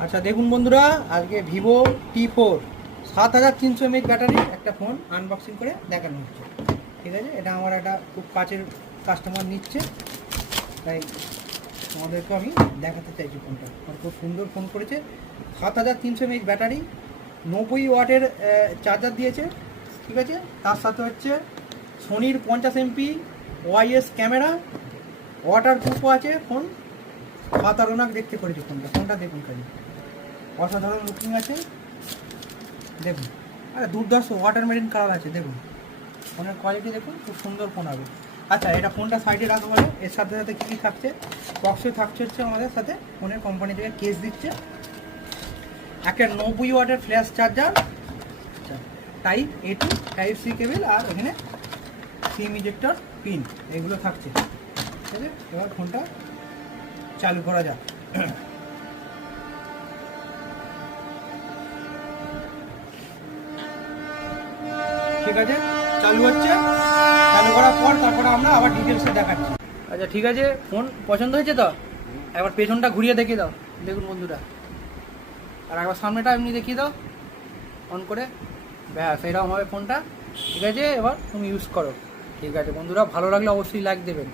আচ্ছা দেখুন বন্ধুরা, আজকে ভিভো T4 7300 mAh ব্যাটারির একটা ফোন আনবক্সিং করে দেখানো হচ্ছে। ঠিক আছে, এটা আমার একটা খুব কাছের কাস্টমার নিচ্ছে, তাই তোমাদেরকে আমি দেখাতে চাইছি ফোনটা। আমার খুব সুন্দর ফোন করেছে, 7300 mAh ব্যাটারি, 90 ওয়াটের চার্জার দিয়েছে। ঠিক আছে, তার সাথে হচ্ছে সোনির 50 MP ওয়াইএস ক্যামেরা, ওয়াটার প্রুফও আছে ফোন। খতরনাক দেখতে করেছে ফোনটা দেখুন খালি, অসাধারণ লুকিং আছে দেখুন। আরে দুর্ধর্ষ ওয়াটার মেরিন কালার আছে দেখুন, ফোনের কোয়ালিটি দেখুন, খুব সুন্দর ফোন হবে। আচ্ছা, এটা ফোনটা সাইডে রাখা হলো। এর সাথে সাথে কী কী থাকছে, বক্সে থাকছে হচ্ছে আমাদের সাথে ফোনের কোম্পানি থেকে কেস দিচ্ছে, একটা 90 ওয়াটের flash charger, type A to type C কেবল, আর এখানে সিম ইজেক্টর পিন, এগুলো থাকছে। ঠিক আছে, এবার ফোনটা চালু করা যাক। ঠিক আছে, চালু হচ্ছে। চালু করার পর তারপরে আমরা আবার ডিটেলসে দেখাচ্ছি। আচ্ছা ঠিক আছে, ফোন পছন্দ হয়েছে তো? একবার পেছনটা ঘুরিয়ে দেখিয়ে দাও, দেখুন বন্ধুরা, আর একবার সামনেটা এমনি দেখিয়ে দাও অন করে, ব্যাস এরকম হবে ফোনটা। ঠিক আছে, এবার তুমি ইউজ করো। ঠিক আছে বন্ধুরা, ভালো লাগলে অবশ্যই লাইক দেবেন।